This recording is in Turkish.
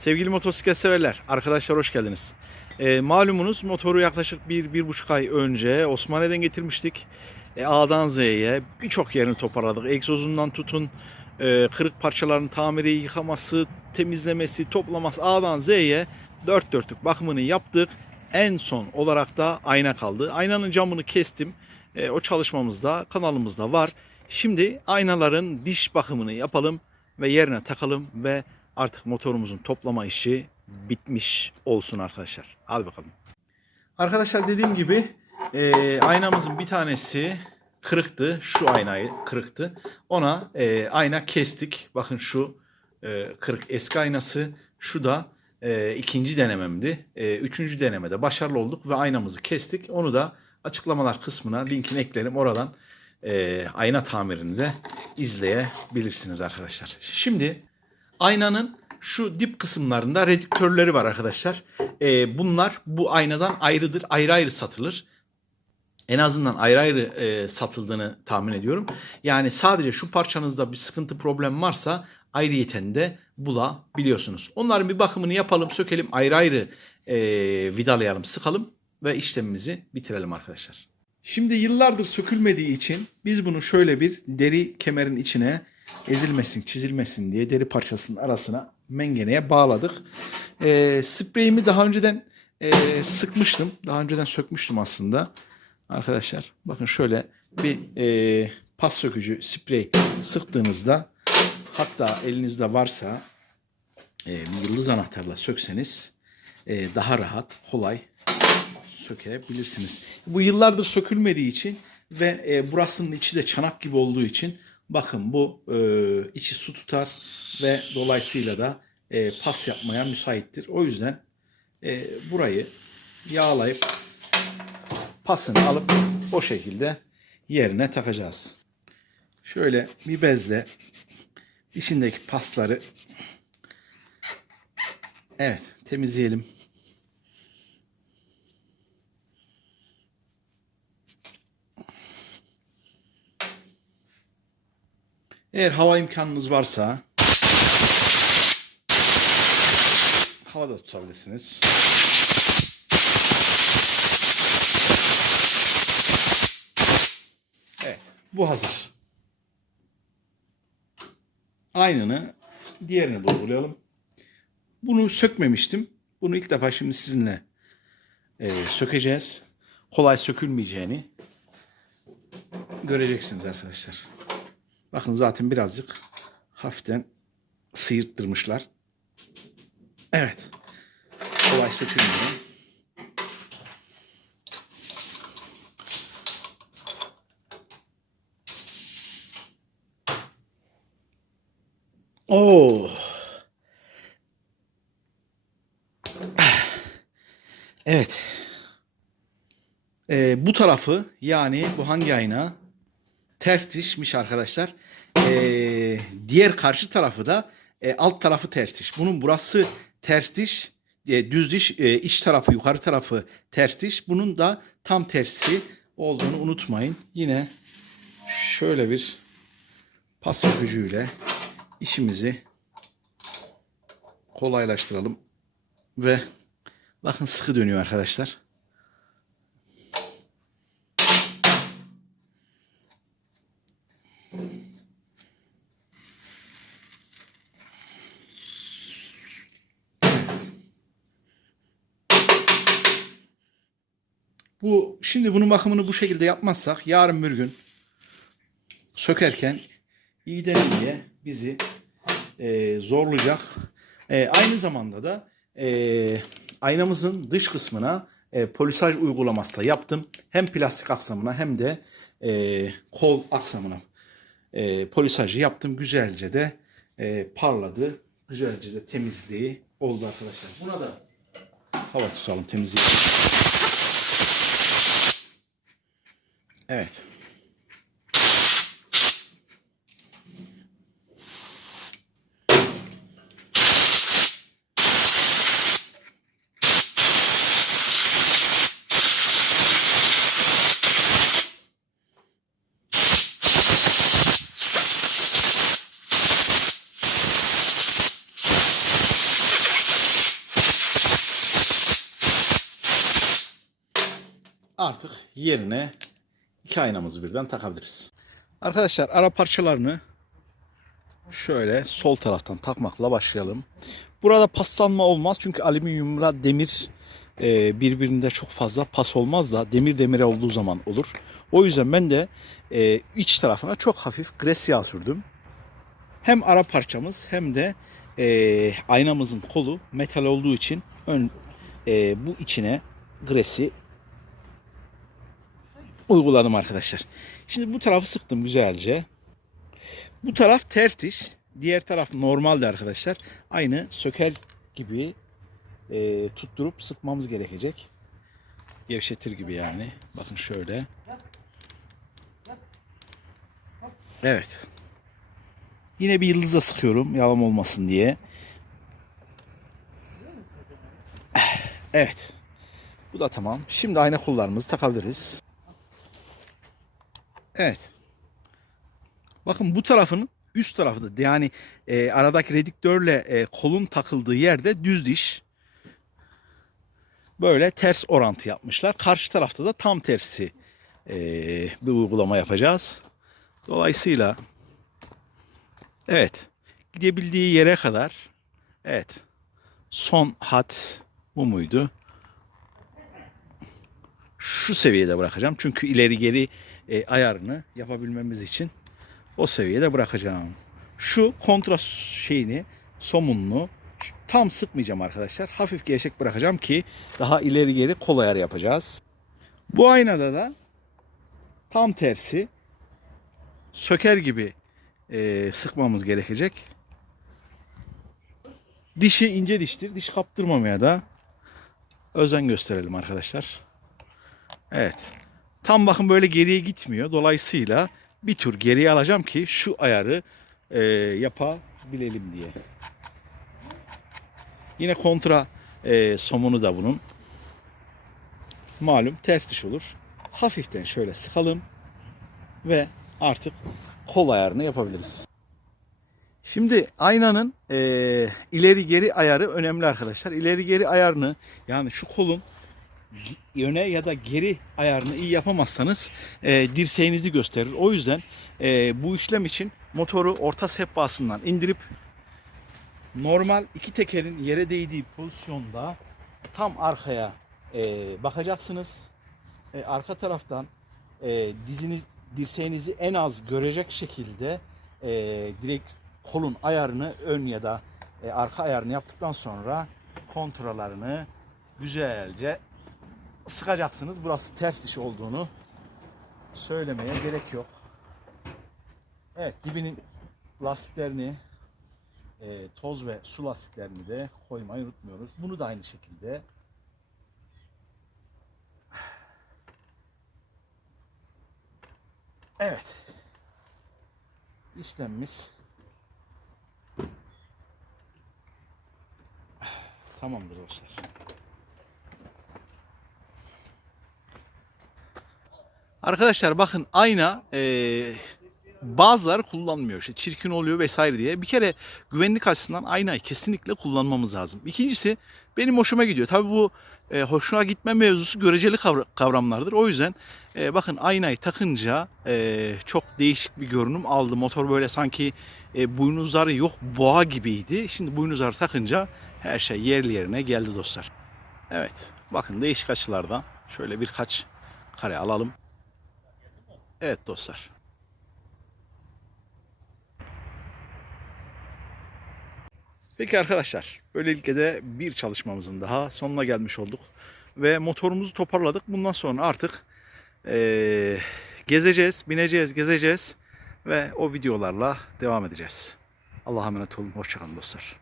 Sevgili motosiklet severler, arkadaşlar hoş geldiniz. Ee, malumunuz motoru yaklaşık bir, bir buçuk ay önce Osmaniye'den getirmiştik. E, A'dan Z'ye birçok yerini toparladık. Egzozundan tutun, e, kırık parçaların tamiri, yıkaması, temizlemesi, toplaması A'dan Z'ye dört dörtlük bakımını yaptık. En son olarak da ayna kaldı. Aynanın camını kestim. E, o çalışmamızda kanalımızda var. Şimdi aynaların diş bakımını yapalım ve yerine takalım ve artık motorumuzun toplama işi bitmiş olsun arkadaşlar. Hadi bakalım. Arkadaşlar dediğim gibi e, aynamızın bir tanesi kırıktı. Şu aynayı kırıktı. Ona e, ayna kestik. Bakın şu e, kırık eski aynası. Şu da e, ikinci denememdi. E, üçüncü denemede başarılı olduk ve aynamızı kestik. Onu da açıklamalar kısmına linkini eklerim. Oradan e, ayna tamirini de izleyebilirsiniz arkadaşlar. Şimdi aynanın şu dip kısımlarında redüktörleri var arkadaşlar. E, bunlar bu aynadan ayrıdır. Ayrı ayrı satılır. En azından ayrı ayrı e, satıldığını tahmin ediyorum. Yani sadece şu parçanızda bir sıkıntı problem varsa ayrıyeten de bulabiliyorsunuz. Onların bir bakımını yapalım, sökelim, ayrı ayrı e, vidalayalım, sıkalım ve işlemimizi bitirelim arkadaşlar. Şimdi yıllardır sökülmediği için biz bunu şöyle bir deri kemerin içine ezilmesin, çizilmesin diye deri parçasının arasına mengeneye bağladık. E, spreyimi daha önceden e, sıkmıştım. Daha önceden sökmüştüm aslında. Arkadaşlar bakın şöyle bir e, pas sökücü sprey sıktığınızda hatta elinizde varsa e, yıldız anahtarla sökseniz e, daha rahat, kolay sökebilirsiniz. Bu yıllardır sökülmediği için ve e, burasının içi de çanak gibi olduğu için bakın bu e, içi su tutar ve dolayısıyla da e, pas yapmaya müsaittir. O yüzden e, burayı yağlayıp pasını alıp o şekilde yerine takacağız. Şöyle bir bezle içindeki pasları evet temizleyelim. Eğer hava imkanınız varsa havada tutabilirsiniz. Evet, bu hazır. Aynını diğerini de. Bunu sökmemiştim. Bunu ilk defa şimdi sizinle e, sökeceğiz. Kolay sökülmeyeceğini göreceksiniz arkadaşlar. Bakın zaten birazcık hafiften sıyırttırmışlar. Evet. Kolay sökülmüyor. Oo. Evet. Ee, bu tarafı yani bu hangi ayna? Ters dişmiş arkadaşlar. Ee, diğer karşı tarafı da e, alt tarafı ters diş. Bunun burası ters diş, e, düz diş, e, iç tarafı yukarı tarafı ters diş. Bunun da tam tersi olduğunu unutmayın. Yine şöyle bir pas gücüyle işimizi kolaylaştıralım ve bakın sıkı dönüyor arkadaşlar. Bu şimdi bunun bakımını bu şekilde yapmazsak yarın bir gün sökerken iyiden iyiye bizi e, zorlayacak. E, aynı zamanda da e, aynamızın dış kısmına e, polisaj uygulaması da yaptım. Hem plastik aksamına hem de e, kol aksamına e, polisajı yaptım. Güzelce de e, parladı. Güzelce de temizliği oldu arkadaşlar. Buna da hava tutalım temizliği. Evet. artık yerine iki aynamızı birden takabiliriz. Arkadaşlar ara parçalarını şöyle sol taraftan takmakla başlayalım. Burada paslanma olmaz çünkü alüminyumla demir e, birbirinde çok fazla pas olmaz da demir demire olduğu zaman olur. O yüzden ben de e, iç tarafına çok hafif gres yağı sürdüm. Hem ara parçamız hem de e, aynamızın kolu metal olduğu için ön bu içine gresi uyguladım arkadaşlar. Şimdi bu tarafı sıktım güzelce. Bu taraf ters iş. Diğer taraf normalde arkadaşlar. Aynı söker gibi e, tutturup sıkmamız gerekecek. Gevşetir gibi yani. Bakın şöyle. Evet. Yine bir yıldızla sıkıyorum yalan olmasın diye. Evet. Bu da tamam. Şimdi ayna kollarımızı takabiliriz. Evet. Bakın bu tarafın üst tarafı da yani e, aradaki rediktörle e, kolun takıldığı yerde düz diş. Böyle ters orantı yapmışlar. Karşı tarafta da tam tersi e, bir uygulama yapacağız. Dolayısıyla evet gidebildiği yere kadar evet son hat bu muydu? Şu seviyede bırakacağım. Çünkü ileri geri e, ayarını yapabilmemiz için o seviyede bırakacağım. Şu kontrast şeyini, somununu tam sıkmayacağım arkadaşlar. Hafif gevşek bırakacağım ki daha ileri geri kol ayarı yapacağız. Bu aynada da tam tersi söker gibi e, sıkmamız gerekecek. Dişi ince diştir. Diş kaptırmamaya da özen gösterelim arkadaşlar. Evet. Tam bakın böyle geriye gitmiyor. Dolayısıyla bir tur geriye alacağım ki şu ayarı e, yapabilelim diye. Yine kontra e, somunu da bunun. Malum ters diş olur. Hafiften şöyle sıkalım ve artık kol ayarını yapabiliriz. Şimdi aynanın e, ileri geri ayarı önemli arkadaşlar. İleri geri ayarını yani şu kolun yöne ya da geri ayarını iyi yapamazsanız e, dirseğinizi gösterir. O yüzden e, bu işlem için motoru orta sehpasından indirip normal iki tekerin yere değdiği pozisyonda tam arkaya e, bakacaksınız. E, arka taraftan e, diziniz dirseğinizi en az görecek şekilde e, direkt kolun ayarını ön ya da e, arka ayarını yaptıktan sonra kontrollerini güzelce sıkacaksınız. Burası ters diş olduğunu söylemeye gerek yok. Evet dibinin lastiklerini e, toz ve su lastiklerini de koymayı unutmuyoruz. Bunu da aynı şekilde Evet. İşlemimiz tamamdır dostlar. Arkadaşlar bakın ayna eee bazıları kullanmıyor. İşte çirkin oluyor vesaire diye. Bir kere güvenlik açısından aynayı kesinlikle kullanmamız lazım. İkincisi benim hoşuma gidiyor. Tabii bu e, hoşuna gitme mevzusu göreceli kavra- kavramlardır. O yüzden e, bakın aynayı takınca e, çok değişik bir görünüm aldı. Motor böyle sanki e, boynuzları yok boğa gibiydi. Şimdi boynuzları takınca her şey yerli yerine geldi dostlar. Evet bakın değişik açılardan şöyle birkaç kare alalım. Evet dostlar. Peki arkadaşlar, böylelikle de bir çalışmamızın daha sonuna gelmiş olduk. Ve motorumuzu toparladık. Bundan sonra artık eee, gezeceğiz, bineceğiz, gezeceğiz ve o videolarla devam edeceğiz. Allah'a emanet olun, hoşçakalın dostlar.